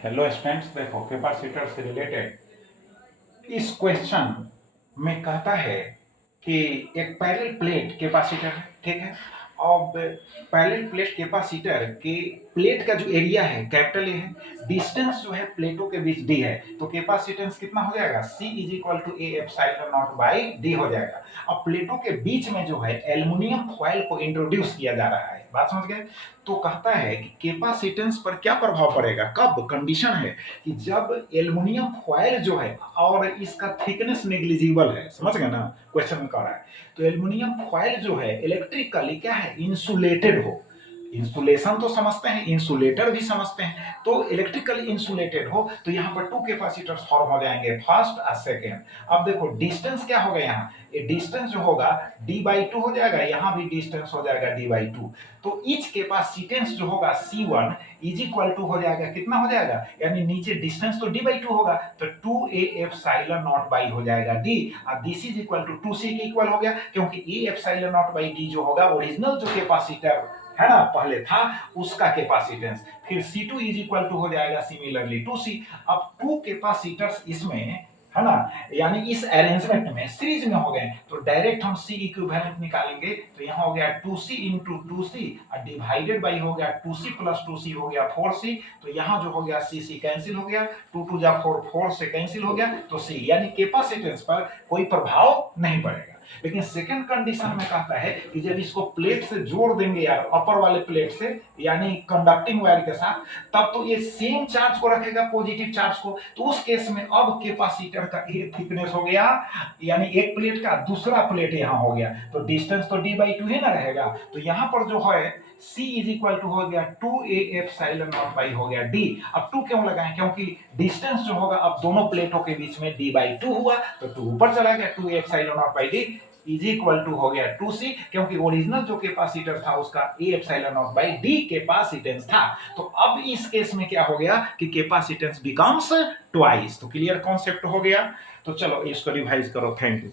Hello students, देखो capacitor से related इस क्वेश्चन में कहता है कि एक पैरेलल प्लेट कैपेसिटर है, ठीक है। अब पैरेलल प्लेट कैपेसिटर के प्लेट का जो एरिया है कैपिटल ए है, डिस्टेंस जो है प्लेटों के बीच डी है, तो कैपेसिटेंस कितना हो जाएगा C is equal to a epsilon nought by d हो जाएगा। अब प्लेटों के बीच में जो है एल्युमिनियम फॉयल को इंट्रोड्यूस किया जा रहा है, बात समझ गए। तो कहता है कि कैपेसिटेंस पर क्या प्रभाव पड़ेगा, कब, कंडीशन है कि जब एल्युमिनियम फॉयल जो है और इसका थिकनेस नेग्लिजिबल है, समझ गए ना, क्वेश्चन में कह रहा है। तो एल्युमिनियम फॉयल जो है इलेक्ट्रिकली क्या है, इंसुलेटेड हो। इंसुलेशन तो समझते हैं, इंसुलेटर भी समझते हैं, तो इलेक्ट्रिकली इंसुलेटेड हो तो यहाँ पर टू कैपेसिटर्स फॉर्म हो जाएंगे, फर्स्ट और सेकेंड। अब देखो डिस्टेंस क्या होगा, यहाँ ये डिस्टेंस जो होगा d/2 हो जाएगा, यहाँ भी डिस्टेंस हो जाएगा d/2। तो ईच कैपेसिटेंस जो होगा C1 इज इक्वल टू हो जाएगा, कितना हो जाएगा, यानी नीचे डिस्टेंस तो d/2 होगा तो 2a एप्सिलॉन नॉट बाई हो जाएगा d, और this is equal to 2c के इक्वल हो गया, क्योंकि a epsilon nought by d जो होगा ओरिजिनल जो कैपेसिटर है ना पहले था उसका कैपेसिटेंस। फिर C2 इज इक्वल टू हो जाएगा सिमिलरली 2c। अब टू कैपेसिटर्स इसमें है ना, यानी इस अरेंजमेंट में सीरीज में हो गए, तो डायरेक्ट हम C इक्विवेलेंट निकालेंगे, तो यहाँ हो गया 2c इंटू 2c और डिवाइडेड बाई हो गया 2c प्लस 2c हो गया 4c, तो यहाँ जो हो गया c कैंसिल हो गया, 2 2 जा 4, 4 से कैंसिल हो गया, तो c यानी कैपेसिटेंस पर कोई प्रभाव नहीं पड़ेगा। लेकिन सेकंड कंडीशन में कहता है कि जब इसको प्लेट से जोड़ देंगे यार, अपर वाले प्लेट से यानी कंडक्टिंग वायर के साथ, तब तो ये सेम चार्ज को रखेगा, पॉजिटिव चार्ज को, तो उस केस में अब कैपेसिटर का ये थिकनेस हो गया, यानी एक प्लेट का दूसरा प्लेट यहाँ हो गया, तो डिस्टेंस तो d/2 ही ना रहेगा, तो यहाँ पर जो है C इज इक्वल टू हो गया 2a एप्सिलॉन नॉट बाई हो गया d। अब 2 क्यों लगाएं, क्योंकि डिस्टेंस जो होगा अब दोनों प्लेटों के बीच में d/2 हुआ, तो 2 ऊपर चला गया, 2a epsilon nought by d is equal to हो गया 2c, क्योंकि ओरिजिनल जो कैपेसिटर था उसका a epsilon nought by d capacitance था। तो अब इस केस में क्या हो गया कि कैपेसिटेंस बिकम्स ट्वाइस। तो क्लियर कॉन्सेप्ट हो गया। तो चलो इसको रिवाइज करो, थैंक यू।